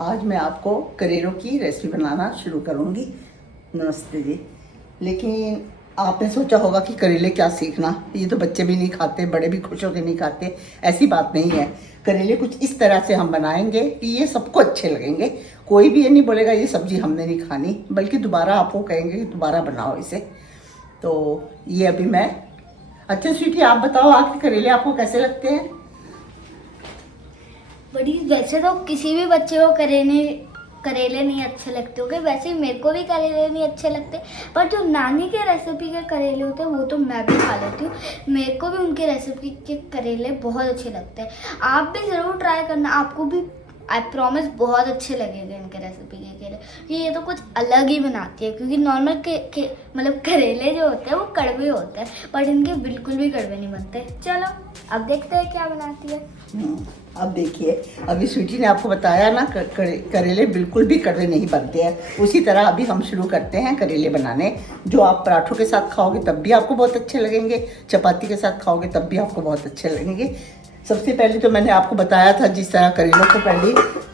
आज मैं आपको करेलों की रेसिपी बनाना शुरू करूँगी। नमस्ते जी। लेकिन आपने सोचा होगा कि करेले क्या सीखना, ये तो बच्चे भी नहीं खाते, बड़े भी खुश होकर नहीं खाते। ऐसी बात नहीं है। करेले कुछ इस तरह से हम बनाएंगे कि ये सबको अच्छे लगेंगे। कोई भी ये नहीं बोलेगा ये सब्जी हमने नहीं खानी, बल्कि दोबारा आपको कहेंगे कि दोबारा बनाओ इसे। तो ये अभी मैं अच्छा स्वीटी, आप बताओ आपके करेले आपको कैसे लगते हैं? बड़ी वैसे तो किसी भी बच्चे को करेले नहीं अच्छे लगते होंगे, वैसे ही मेरे को भी करेले नहीं अच्छे लगते। पर जो नानी के रेसिपी के करेले होते हैं वो तो मैं भी खा लेती हूँ। मेरे को भी उनके रेसिपी के करेले बहुत अच्छे लगते हैं। आप भी ज़रूर ट्राई करना, आपको भी आई प्रॉमिस बहुत अच्छे लगेंगे इनके रेसिपी के करेले। क्योंकि ये तो कुछ अलग ही बनाती है, क्योंकि नॉर्मल के मतलब करेले जो होते हैं वो कड़वे होते हैं, बट इनके बिल्कुल भी कड़वे नहीं बनते। चलो अब देखते हैं क्या बनाती है। अब देखिए, अभी स्वीटी ने आपको बताया ना करेले बिल्कुल भी कड़वे नहीं बनते हैं। उसी तरह अभी हम शुरू करते हैं करेले बनाने, जो आप पराठों के साथ खाओगे तब भी आपको बहुत अच्छे लगेंगे, चपाती के साथ खाओगे तब भी आपको बहुत अच्छे लगेंगे। सबसे पहले तो मैंने आपको बताया था जिस तरह करेलों को पहले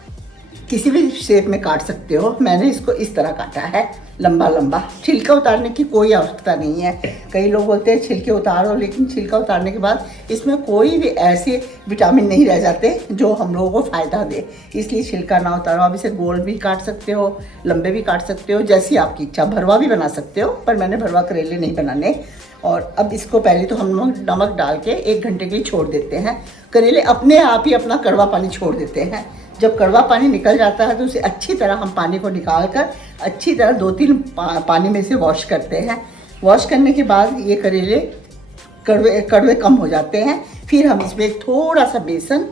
किसी भी शेप में काट सकते हो। मैंने इसको इस तरह काटा है, लंबा लंबा। छिलका उतारने की कोई आवश्यकता नहीं है। कई लोग बोलते हैं छिलके उतारो, लेकिन छिलका उतारने के बाद इसमें कोई भी ऐसे विटामिन नहीं रह जाते जो हम लोगों को फ़ायदा दे, इसलिए छिलका ना उतारो। आप इसे गोल भी काट सकते हो, लंबे भी काट सकते हो, जैसी आपकी इच्छा। भरवा भी बना सकते हो, पर मैंने भरवा करेले नहीं बनाने। और अब इसको पहले तो हम लोग नमक डाल के 1 घंटे के लिए छोड़ देते हैं। करेले अपने आप ही अपना कड़वा पानी छोड़ देते हैं। जब कड़वा पानी निकल जाता है तो उसे अच्छी तरह हम पानी को निकाल कर अच्छी तरह 2-3 पानी में से वॉश करते हैं। वॉश करने के बाद ये करेले कड़वे कम हो जाते हैं। फिर हम इसमें थोड़ा सा बेसन,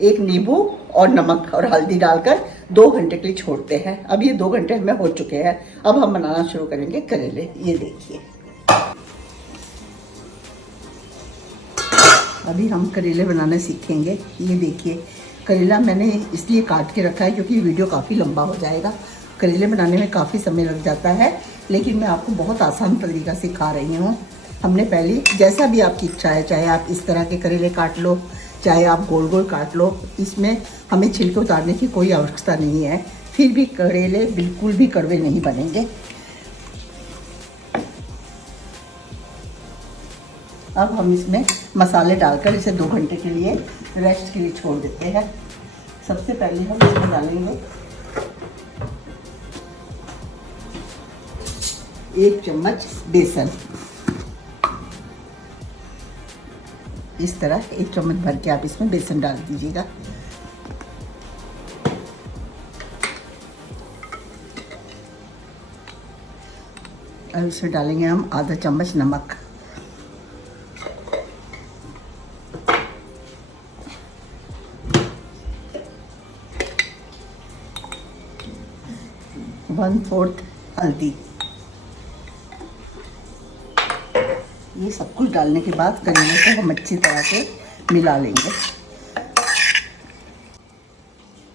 1 नींबू और नमक और हल्दी डालकर 2 घंटे के लिए छोड़ते हैं। अब ये 2 घंटे हमें हो चुके हैं। अब हम बनाना शुरू करेंगे करेले। ये देखिए, अभी हम करेले बनाना सीखेंगे। ये देखिए, करेला मैंने इसलिए काट के रखा है क्योंकि वीडियो काफ़ी लंबा हो जाएगा। करेले बनाने में काफ़ी समय लग जाता है, लेकिन मैं आपको बहुत आसान तरीका सिखा रही हूँ। हमने पहले, जैसा भी आपकी इच्छा है, चाहे आप इस तरह के करेले काट लो, चाहे आप गोल गोल काट लो, इसमें हमें छिलके उतारने की कोई आवश्यकता नहीं है। फिर भी करेले बिल्कुल भी कड़वे नहीं बनेंगे। अब हम इसमें मसाले डालकर इसे 2 घंटे के लिए रेस्ट के लिए छोड़ देते हैं। सबसे पहले हम इसमें डालेंगे 1 चम्मच बेसन। इस तरह 1 चम्मच भर के आप इसमें बेसन डाल दीजिएगा। अब इसमें डालेंगे हम आधा चम्मच नमक, ¼ हल्दी। ये सब कुछ डालने के बाद करेले को हम अच्छी तरह से मिला लेंगे।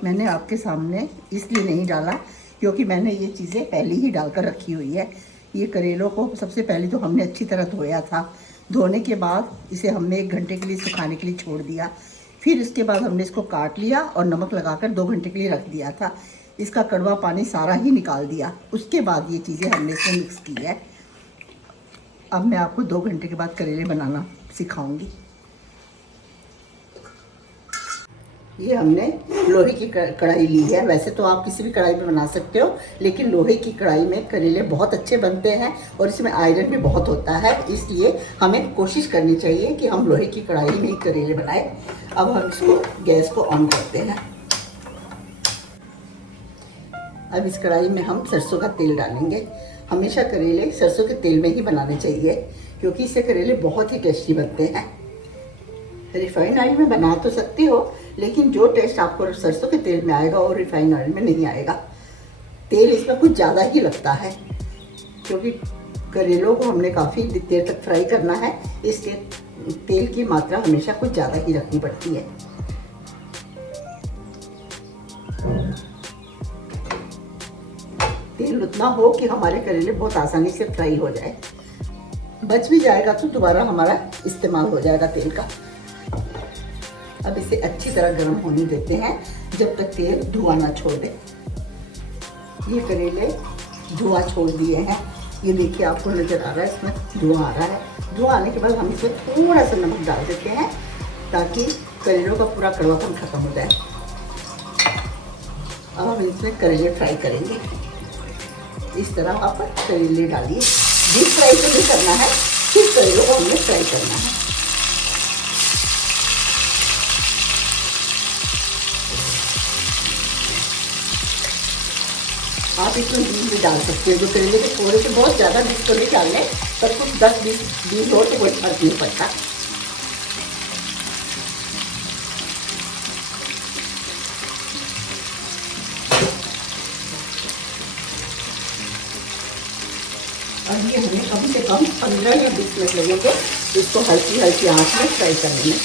मैंने आपके सामने इसलिए नहीं डाला क्योंकि मैंने ये चीज़ें पहले ही डालकर रखी हुई है। ये करेलों को सबसे पहले तो हमने अच्छी तरह धोया था। धोने के बाद इसे हमने 1 घंटे के लिए सुखाने के लिए छोड़ दिया। फिर इसके बाद हमने इसको काट लिया और नमक लगाकर 2 घंटे के लिए रख दिया था। इसका कड़वा पानी सारा ही निकाल दिया। उसके बाद ये चीज़ें हमने इसमें मिक्स की है। अब मैं आपको 2 घंटे के बाद करेले बनाना सिखाऊंगी। ये हमने लोहे की कढ़ाई ली है। वैसे तो आप किसी भी कढ़ाई में बना सकते हो, लेकिन लोहे की कढ़ाई में करेले बहुत अच्छे बनते हैं और इसमें आयरन भी बहुत होता है, इसलिए हमें कोशिश करनी चाहिए कि हम लोहे की कढ़ाई में ही करेले बनाएं। अब हम इसको गैस को ऑन करते हैं। अब इस कढ़ाई में हम सरसों का तेल डालेंगे। हमेशा करेले सरसों के तेल में ही बनाने चाहिए, क्योंकि इससे करेले बहुत ही टेस्टी बनते हैं। रिफाइंड ऑयल में बना तो सकते हो, लेकिन जो टेस्ट आपको सरसों के तेल में आएगा वो रिफाइंड ऑयल में नहीं आएगा। तेल इसमें कुछ ज़्यादा ही लगता है, क्योंकि करेलों को हमने काफ़ी देर तक फ्राई करना है, इसलिए तेल की मात्रा हमेशा कुछ ज़्यादा ही रखनी पड़ती है। तेल उतना हो कि हमारे करेले बहुत आसानी से फ्राई हो जाए। बच भी जाएगा तो दोबारा हमारा इस्तेमाल हो जाएगा तेल का। अब इसे अच्छी तरह गर्म होने देते हैं। जब तक तेल धुआं ना छोड़ दे। ये करेले धुआं छोड़ दिए हैं, ये देखिए आपको नज़र आ रहा है, इसमें धुआं आ रहा है। धुआं आने के बाद हम इसमें थोड़ा सा नमक डाल देते हैं ताकि करेलों का पूरा कड़वापन खत्म हो जाए। अब हम इसमें करेले फ्राई करेंगे। इस तरह आप करेले डालिए, डीप फ्राई तो नहीं करना है, सिर्फ करेलों को हमें फ्राई करना है। आप इसमें बीज भी डाल सकते हो, जो करेले के थोड़े से, बहुत ज़्यादा बीज तो नहीं डालने, पर कुछ 10-20 बीज हो तो कोई फर्क नहीं पड़ता। अब ये हमें कम से कम 15 या 20 मिनट लगेंगे इसको हल्की हल्की आंच में फ्राई करने में।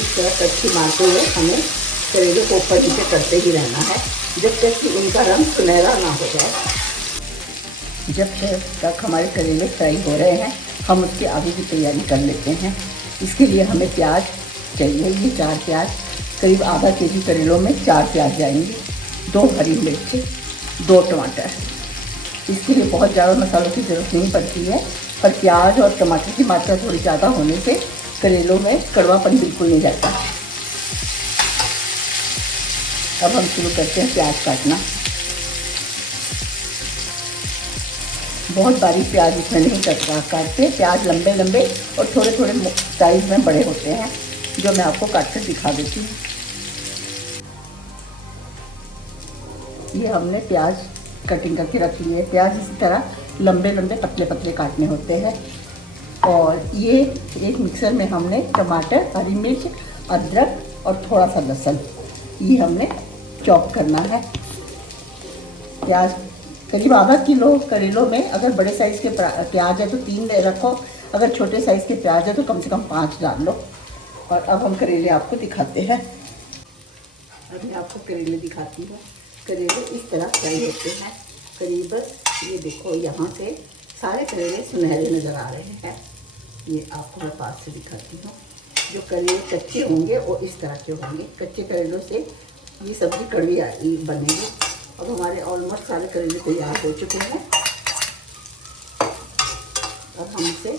इस तरह कच्ची मारते हुए हमें करेले को ऊपर नीचे करते ही रहना है जब तक कि उनका रंग सुनहरा ना हो जाए। जब तक हमारे करेले फ्राई हो रहे हैं, हम उसकी आगे की तैयारी कर लेते हैं। इसके लिए हमें प्याज चाहिए, ये 4 प्याज, करीब आधा केजी करेलों में 4 प्याज जाएंगे, 2 हरी मिर्च, 2 टमाटर। इसके लिए बहुत ज़्यादा मसालों की ज़रूरत नहीं पड़ती है, पर प्याज और टमाटर की मात्रा थोड़ी ज़्यादा होने से करेलों में कड़वापन बिल्कुल नहीं जाता। अब हम शुरू करते हैं प्याज काटना। बहुत बारीक प्याज इसमें नहीं काटते, प्याज लंबे लंबे और थोड़े थोड़े साइज में बड़े होते हैं, जो मैं आपको काट कर दिखा देती हूँ। ये हमने प्याज कटिंग करके रख लिए। प्याज इसी तरह लंबे लंबे पतले पतले काटने होते हैं। और ये एक मिक्सर में हमने टमाटर, हरी मिर्च, अदरक और थोड़ा सा लहसुन, ये हमने चॉप करना है। प्याज करीब आधा किलो करेलों में अगर बड़े साइज़ के प्याज है तो 3 रखो, अगर छोटे साइज़ के प्याज है तो कम से कम 5 डाल लो। और अब हम करेले आपको दिखाते हैं। अब मैं आपको करेले दिखाती हूँ। करेले इस तरह फ्राई होते हैं। करीब ये देखो, यहाँ से सारे करेले सुनहरे नज़र आ रहे हैं। ये आपको मैं पास से दिखाती हूँ। जो करेले कच्चे होंगे वो इस तरह के होंगे। कच्चे करेलों से ये सब्ज़ी कड़वी बनेगी। अब हमारे ऑलमोस्ट सारे करेले तैयार हो चुके हैं। अब हम इसे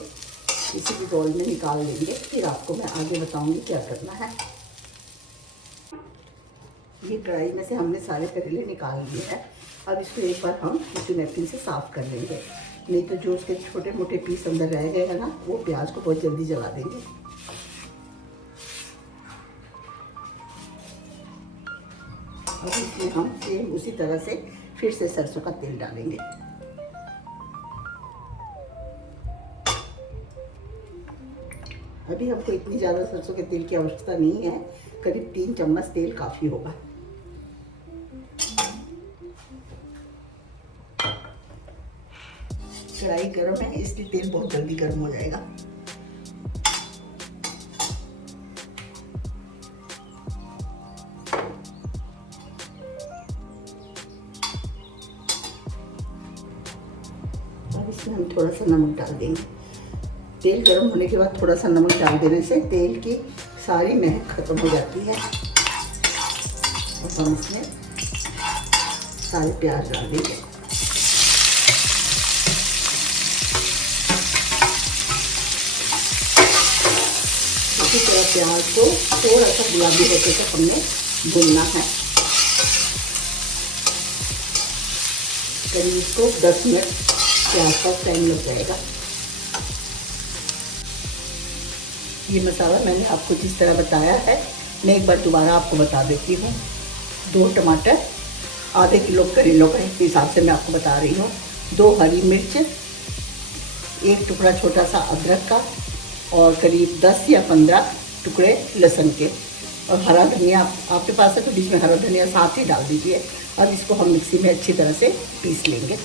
किसी भी बाउल में निकाल लेंगे, फिर आपको मैं आगे बताऊंगी क्या करना है। ये कढ़ाई में से हमने सारे करेले निकाल लिए हैं। अब इसको एक बार हम टिश्यू नैपकिन से साफ़ कर लेंगे, नहीं तो जो उसके छोटे मोटे पीस अंदर रह गए हैं ना, वो प्याज को बहुत जल्दी जला देंगे। अब इसमें हम सेम उसी तरह से फिर से सरसों का तेल डालेंगे। अभी हमको इतनी ज़्यादा सरसों के तेल की आवश्यकता नहीं है, करीब 3 चम्मच तेल काफ़ी होगा। कढ़ाई गर्म है, इसलिए तेल बहुत जल्दी गर्म हो जाएगा। अब इसमें हम थोड़ा सा नमक डाल देंगे। तेल गर्म होने के बाद थोड़ा सा नमक डाल देने से तेल की सारी महक खत्म हो जाती है। और हम इसमें सारे प्याज डाल देंगे। इसी तरह प्याज को थोड़ा सा गुलाबी होने तक हमने भूनना है। करीब इसको 10 मिनट के आसपास टाइम लग जाएगा। ये मसाला मैंने आपको जिस तरह बताया है, मैं एक बार दोबारा आपको बता देती हूँ। 2 टमाटर, आधे किलो करेलों के हिसाब से मैं आपको बता रही हूँ, 2 हरी मिर्च, 1 टुकड़ा छोटा सा अदरक का और करीब 10 या 15 टुकड़े लहसुन के, और हरा धनिया आपके पास है तो बीच में हरा धनिया साथ ही डाल दीजिए। अब इसको हम मिक्सी में अच्छी तरह से पीस लेंगे।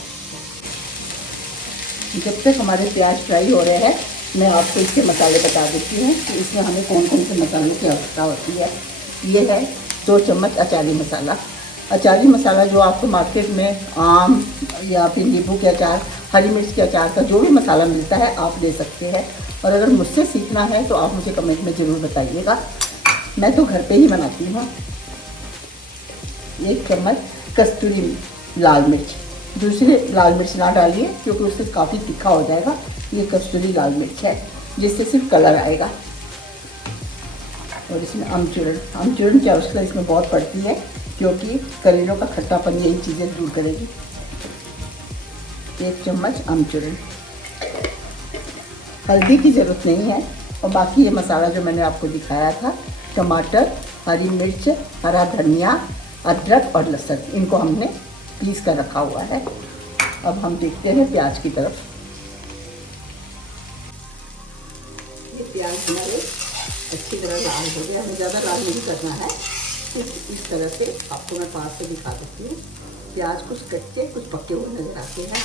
जब तक हमारे प्याज फ्राई हो रहे हैं, मैं आपको इसके मसाले बता देती हूँ कि इसमें हमें कौन कौन से मसालों की आवश्यकता होती है। ये है 2 चम्मच अचारी मसाला, अचारी मसाला जो आपको मार्केट में आम या फिर नींबू के अचार, हरी मिर्च के अचार का जो भी मसाला मिलता है आप ले सकते हैं। और अगर मुझसे सीखना है तो आप मुझे कमेंट में ज़रूर बताइएगा। मैं तो घर पे ही बनाती हूँ। 1 चम्मच कस्तूरी लाल मिर्च, दूसरे लाल मिर्च ना डालिए क्योंकि उससे काफ़ी तीखा हो जाएगा। ये कस्तूरी लाल मिर्च है जिससे सिर्फ कलर आएगा। और इसमें अमचूरन की आवश्यकता इसमें बहुत पड़ती है क्योंकि करेलों का खट्टापन यही चीज़ें दूर करेगी। 1 चम्मच अमचूरन। हल्दी की ज़रूरत नहीं है। और बाकी ये मसाला जो मैंने आपको दिखाया था, टमाटर, हरी मिर्च, हरा धनिया, अदरक और लहसुन, इनको हमने पीस कर रखा हुआ है। अब हम देखते हैं प्याज की तरफ। ये प्याज हमारे अच्छी तरह लाल हो गया। हमें ज़्यादा लाल नहीं करना है। इस तरह से आपको मैं पास से दिखा सकती हूँ। प्याज कुछ कच्चे कुछ पके हुए नजर आते हैं।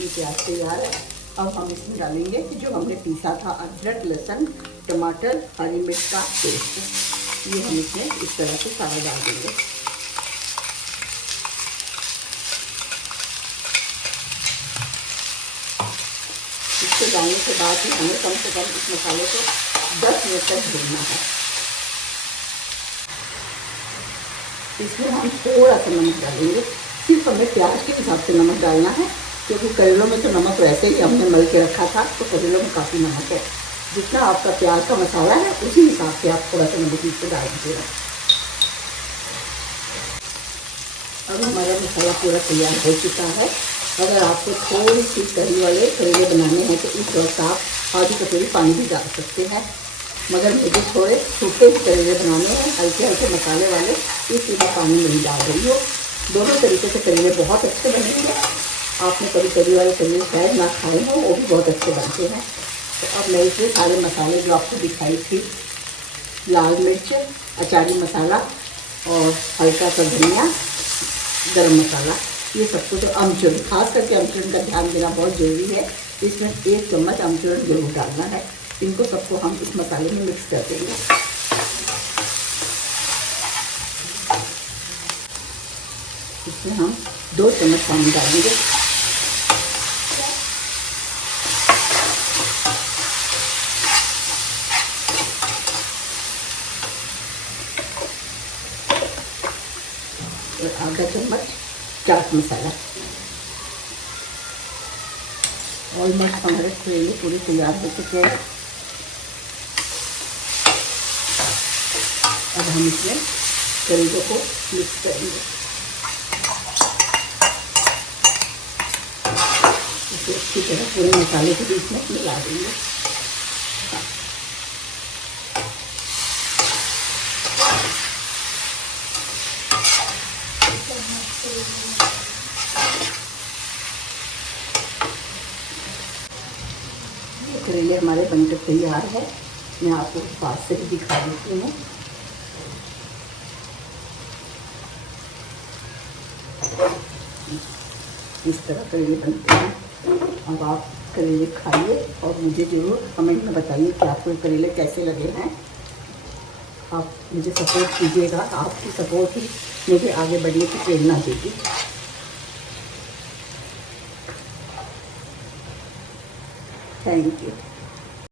ये प्याज तैयार है। अब हम इसमें डालेंगे कि जो हमने पीसा था अदरक, लहसुन, टमाटर, हरी मिर्च का पेस्ट, ये हम इसमें इस तरह से सारा डाल देंगे। इसको डालने के बाद ही हमें कम से कम इस मसाले को 10 मिनट तक भूनना है। इसमें हम थोड़ा सा नमक डालेंगे। सिर्फ हमें प्याज के हिसाब से नमक डालना है क्योंकि करेलों में तो नमक वैसे ही हमने मल के रखा था, तो करेलों में काफ़ी नमक है। जितना आपका प्याज का मसाला है उसी हिसाब से आप थोड़ा सा नमक इसको डाल दीजिएगा। अब हमारा मसाला पूरा तैयार हो चुका है। अगर आपको थोड़ी सी तरी वाले करेले बनाने हैं तो इस वक्त आप आधी कटोरी पानी भी डाल सकते हैं। मगर मुझे थोड़े सूखे करेले बनाने हैं, हल्के हल्के मसाले वाले, इसलिए मैं पानी नहीं डाल रही हूँ। दोनों तरीके से करेले बहुत अच्छे बनेंगे। आपने कभी तरी वाले करेले शायद ना खाए हों, वो भी बहुत अच्छे बनते हैं। तो अब मैं इसमें सारे मसाले जो आपको दिखाई थी, लाल मिर्च, अचारी मसाला और हल्का सा धनिया, गरम मसाला, ये सब कुछ, अमचूरन, खास करके अमचूरन का ध्यान देना बहुत ज़रूरी है। इसमें 1 चम्मच अमचूरन जरूर डालना है। इनको सबको हम इस मसाले में मिक्स कर देंगे। इसमें हम 2 चम्मच पानी डालेंगे। और आधा चम्मच चाट मसाला। ऑलमोस्ट हमारे करेले पूरे तैयार हो चुके हैं। अब हम इसमें करेलों को मिक्स करेंगे। इसे अच्छी तरह पूरे मसाले के बीच में मिला देंगे। करेले हमारे बनकर तैयार है। मैं आपको पास से भी दिखा देती हूँ। इस तरह करेले बनते हैं। अब आप करेले खाइए और मुझे ज़रूर कमेंट में बताइए कि आपको करेले कैसे लगे हैं। आप मुझे सपोर्ट कीजिएगा। आपकी सपोर्ट ही मुझे आगे बढ़ने की प्रेरणा देगी। Thank you.